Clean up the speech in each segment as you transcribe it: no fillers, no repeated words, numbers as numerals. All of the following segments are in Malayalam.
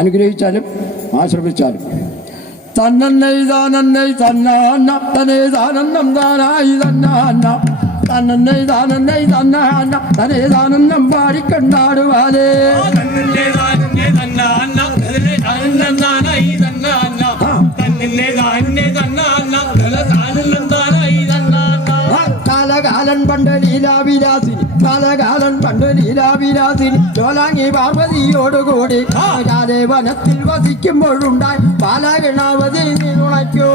അനുഗ്രഹിച്ചാലും ആശ്രമിച്ചാലും. തന്നന്നൈ താനന്നൈ തന്നാന്ന തനേ താനന്നം താനായി തന്നാന്ന തന്നന്നൈ താനന്നൈ തന്നാന്ന തനേ താനന്നം പാടിക്കൊണ്ടാടുവാനേ. കാലകാലൻ പണ്ട് ലീലാവിലാസിനി കാലകാലൻ പണ്ട് ലീലാവിലാസിനി ചോലാങ്ങി പാർവതിയോടുകൂടി വനത്തിൽ വസിക്കുമ്പോഴുണ്ടായി ബാലഗണാവതി ഉണയ്ക്കോ.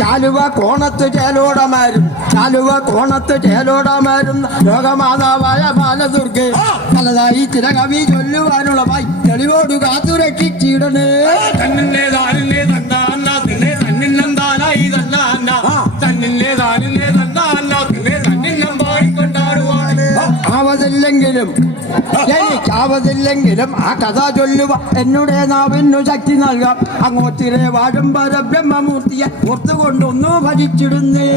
ചാലുവ കോണത്ത് ചേലോടമാരും ചാലുവ കോണത്ത് ചേലോടമാരും ലോകമാതാവായ ബാലദുർഗെ പലതായി ചില കവി ചൊല്ലുവാനുള്ളതായി തെളിവോട് കാത്തു രക്ഷിച്ചിടണേ. ആവതില്ലെങ്കിലും എനിക്കാവതില്ലെങ്കിലും ആ കഥ ചൊല്ലുക എന്നുടെ നാവിനു ശക്തി നൽകാം. അങ്ങോട്ടിലെ വാഴും പരബ്രഹ്മമൂർത്തിയെ ഓർത്തുകൊണ്ടൊന്നു ഭജിച്ചിടുന്നേ.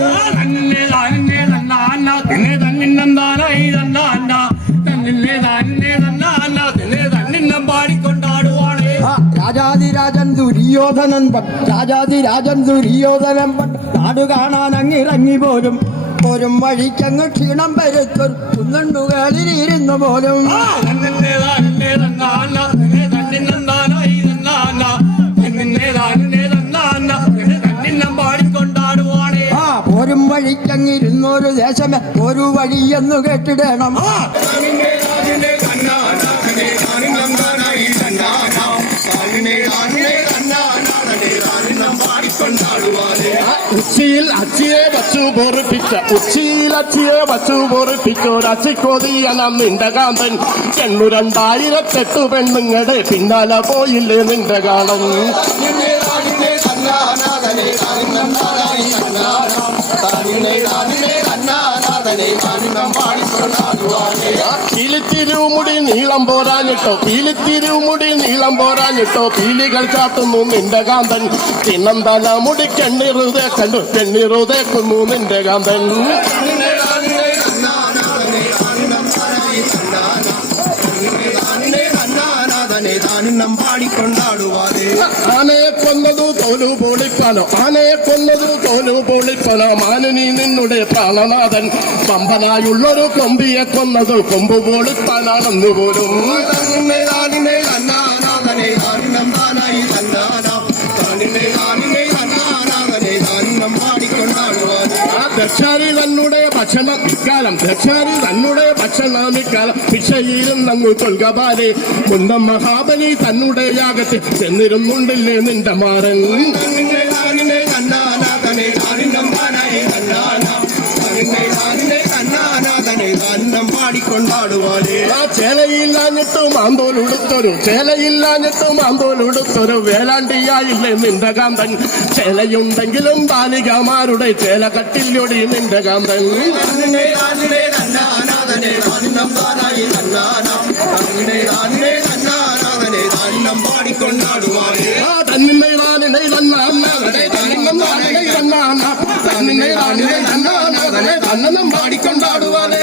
രാജാതിരാജൻ ദുര്യോധനൻ നാടു കാണാൻ അങ്ങിറങ്ങി പോലും പോരും വഴിക്കങ്ങ് ക്ഷീണം പരുത്തൊരു കുന്നുണ്ടുകളിലിരുന്നു പോലും പോരും വഴിക്കങ്ങിരുന്നൊരു ദേശമേ ഒരു വഴിയെന്നു കേട്ടിടണം. ഉച്ചിയിൽ അച്ചിയെ വച്ചു പൊറിപ്പിച്ചൊരച്ചിക്കൊതിയണം നിന്റെ കാന്തൻ. 2008 പെണ്ണുങ്ങളുടെ പിന്നാലെ പോയില്ലേ നിന്റെ കാലം. പീലിത്തിരുമുടി നീളം പോരാഞ്ഞിട്ടോ പീലികൾ ചാത്തുന്നു നിന്റെ കാന്തൻ. തിന്നന്തല മുടി കെണ്ണിറുതേക്കുന്നു നിന്റെ കാന്തൻ. ആനയെ കൊന്നതു തോലു പൊളിക്കാനോ മാനുനി നിന്നുടെ പ്രാണനാഥൻ. പമ്പനായുള്ളൊരു കൊമ്പിയെ കൊന്നത് കൊമ്പ് പൊളിത്താനാണെന്ന് പോലും. ദക്ഷാരി തന്നുടെ ഭക്ഷണമിക്കാലം ഭിക്ഷയിരുന്നങ്ങു കൊൽകബാലെ. മുന്നം മഹാബലി തന്നുടെ യാഗത്തിൽ ചെന്നിരുന്നുണ്ടില്ലേ നിന്റെ മാറൻ. ചേലയില്ലാഞ്ഞിട്ടും മാന്തോലുടുത്തൊരു വേലാണ്ടിയായില്ലേ നിന്റെ കാന്തൻ. ചേലയുണ്ടെങ്കിലും ബാലികമാരുടെ ചേല കട്ടില്ലൊടി നിന്റെ കാന്തൻ. തന്നം പാടിക്കൊണ്ടാടുവാനേ.